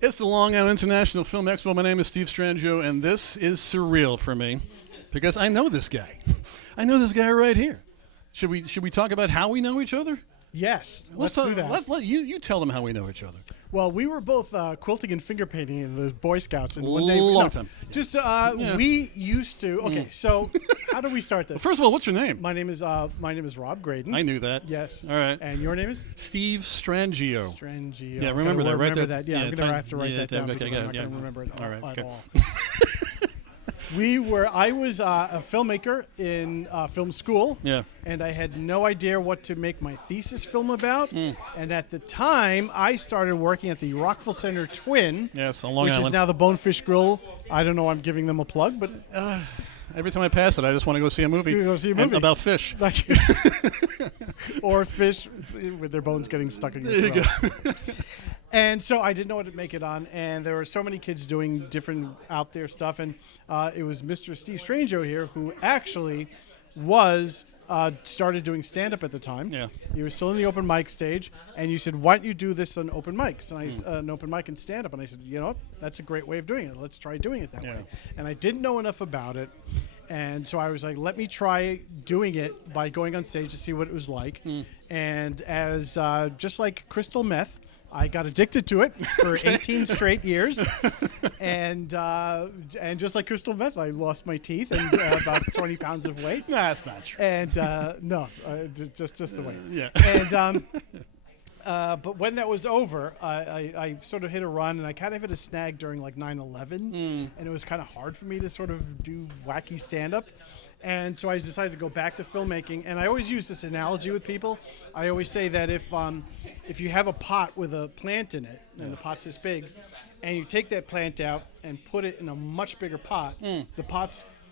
It's the Long Island International Film Expo. My name is Steve Strangio, and this is surreal for me because I know this guy. I know this guy right here. Should we talk about how we know each other? Yes, let's do that. You tell them how we know each other. Well, we were both quilting and finger painting in the Boy Scouts, and Long time. Just we used to. Okay, so how do we start this? Well, first of all, what's your name? My name is Rob Graydon. I knew that. Yes. All right. And your name is Steve Strangio. Strangio. Yeah, remember that, right? Remember that. Yeah, I'm gonna have to write that down because I'm not gonna remember it at all. I was a filmmaker in film school. Yeah. And I had no idea what to make my thesis film about. And at the time, I started working at the Rockville Center Twin. Yes, on Long which Island. is now the Bonefish Grill. I don't know. I'm giving them a plug, but every time I pass it, I just want to go see a movie. Go see a movie about fish. Or fish with their bones getting stuck in your throat. And so I didn't know what to make it on, and there were so many kids doing different out there stuff, and it was Mr. Steve Strangio here who actually was started doing stand-up at the time. Yeah. You were still in the open mic stage, and you said, why don't you do this on open mics? And an open mic and stand-up, and I said, you know what, that's a great way of doing it. Let's try doing it that way. And I didn't know enough about it, and so I was like, let me try doing it by going on stage to see what it was like. And as just like crystal meth, I got addicted to it for 18 straight years, and just like crystal meth, I lost my teeth and about 20 pounds of weight. Nah, that's not true. And no, just the weight. Yeah. And but when that was over, I sort of hit a run, and I kind of hit a snag during like 9/11, and it was kind of hard for me to sort of do wacky stand-up. And so I decided to go back to filmmaking, and I always use this analogy with people. I always say that if you have a pot with a plant in it, and the pot's this big, and you take that plant out and put it in a much bigger pot,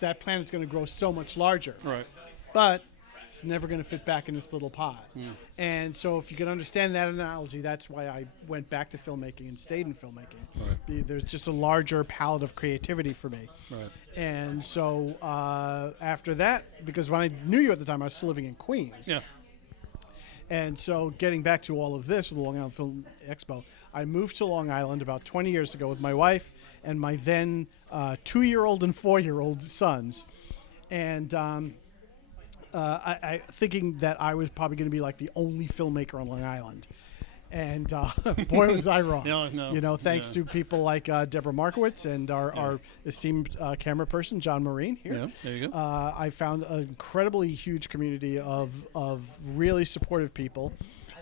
that plant is going to grow so much larger. Right. But it's never going to fit back in this little pot. And so if you can understand that analogy, that's why I went back to filmmaking and stayed in filmmaking. Right. There's just a larger palette of creativity for me. Right. And so after that, because when I knew you at the time, I was still living in Queens. Yeah. And so getting back to all of this with the Long Island Film Expo, I moved to Long Island about 20 years ago with my wife and my then 2-year-old and 4-year-old sons. And I thinking that I was probably going to be like the only filmmaker on Long Island. And boy, was I wrong. No. You know, thanks to people like Deborah Markowitz and our esteemed camera person, John Marine here. Yeah, there you go. I found an incredibly huge community of really supportive people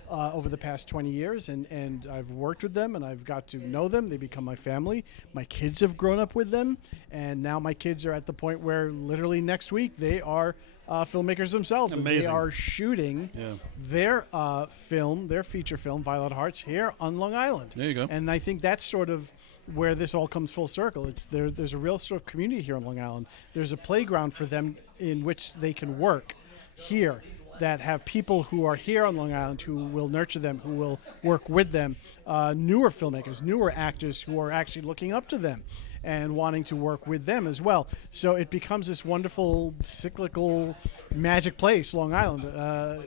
over the past 20 years, and I've worked with them, and I've got to know them. They become my family. My kids have grown up with them, and now my kids are at the point where literally next week they are filmmakers themselves. Amazing. And they are shooting their film, their feature film, Violet Hearts, here on Long Island. There you go. And I think that's sort of where this all comes full circle. There's a real sort of community here on Long Island. There's a playground for them in which they can work here, that have people who are here on Long Island who will nurture them, who will work with them, newer filmmakers, newer actors who are actually looking up to them and wanting to work with them as well. So it becomes this wonderful cyclical magic place, Long Island,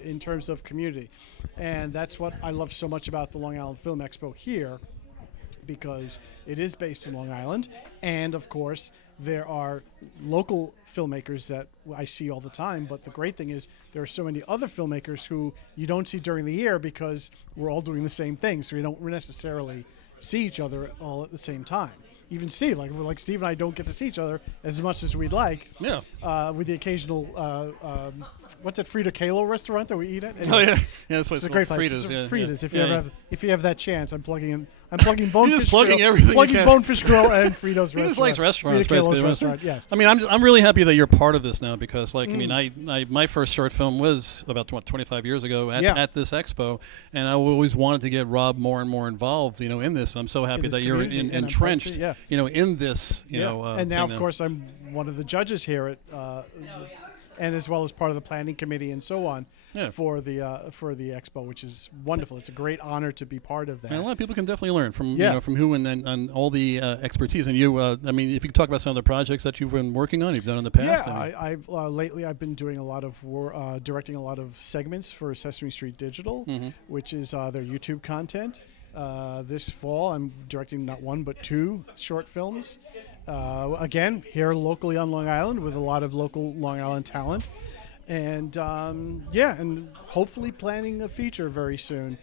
in terms of community. And that's what I love so much about the Long Island Film Expo here, because it is based in Long Island, and of course there are local filmmakers that I see all the time, but the great thing is there are so many other filmmakers who you don't see during the year because we're all doing the same thing, so we don't necessarily see each other all at the same time. Even Steve, like Steve and I don't get to see each other as much as we'd like. Yeah. With the occasional, what's that Frida Kahlo restaurant that we eat at? Anyway, it's a great place. Frida's, Frida's. Yeah. If you have that chance, I'm plugging Bonefish just plugging Grill, everything. Plugging Bonefish Grill and Frida's He restaurant. just likes restaurants, Frida Kahlo's basically. restaurant. Yes. I mean, I'm really happy that you're part of this now because, I mean, I my first short film was about 25 years ago at this expo, and I always wanted to get Rob more and more involved, in this. I'm so happy that you're entrenched, in this, and now, of course, I'm one of the judges here at, and as well as part of the planning committee and so on. For the expo, which is wonderful. It's a great honor to be part of that. And a lot of people can definitely learn from from who and all the expertise. And you, I mean, if you could talk about some of the projects that you've been working on, you've done in the past. I've lately I've been doing a lot of directing a lot of segments for Sesame Street Digital, which is their YouTube content. This fall, I'm directing not one but 2 short films. Again, here locally on Long Island with a lot of local Long Island talent. And and hopefully planning a feature very soon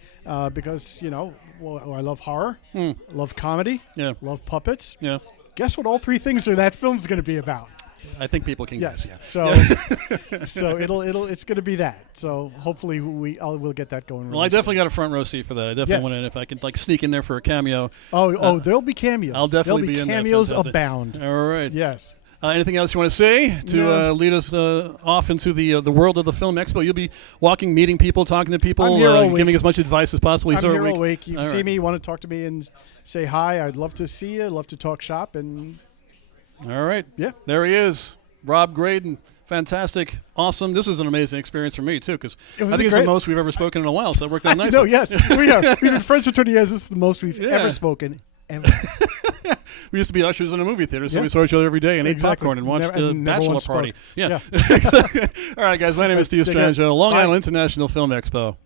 because, I love horror, love comedy, love puppets. Yeah. Guess what all 3 things are that film's going to be about? I think people can guess. Yes. So, so it's going to be that. So hopefully we'll get that going. Well, I definitely got a front row seat for that. I definitely want to. If I could sneak in there for a cameo. There'll be cameos. I'll definitely be in there. Cameos abound. All right. Yes. Anything else you want to say to lead us off into the world of the Film Expo? You'll be walking, meeting people, talking to people, giving as much advice as possible. I'm here all week. You see me, want to talk to me and say hi. I'd love to see you. I'd love to talk shop. And all right. Yeah. There he is, Rob Graydon. Fantastic. Awesome. This was an amazing experience for me, too, because I think it's the most we've ever spoken in a while, so it worked out nicely. No, yes. We are. We've been friends for 20 years. This is the most we've ever spoken, ever. We used to be ushers in a movie theater, so we saw each other every day and ate popcorn and watched a bachelor party. Yeah. All right, guys. My name is Steve Strangio, Long Island International Film Expo.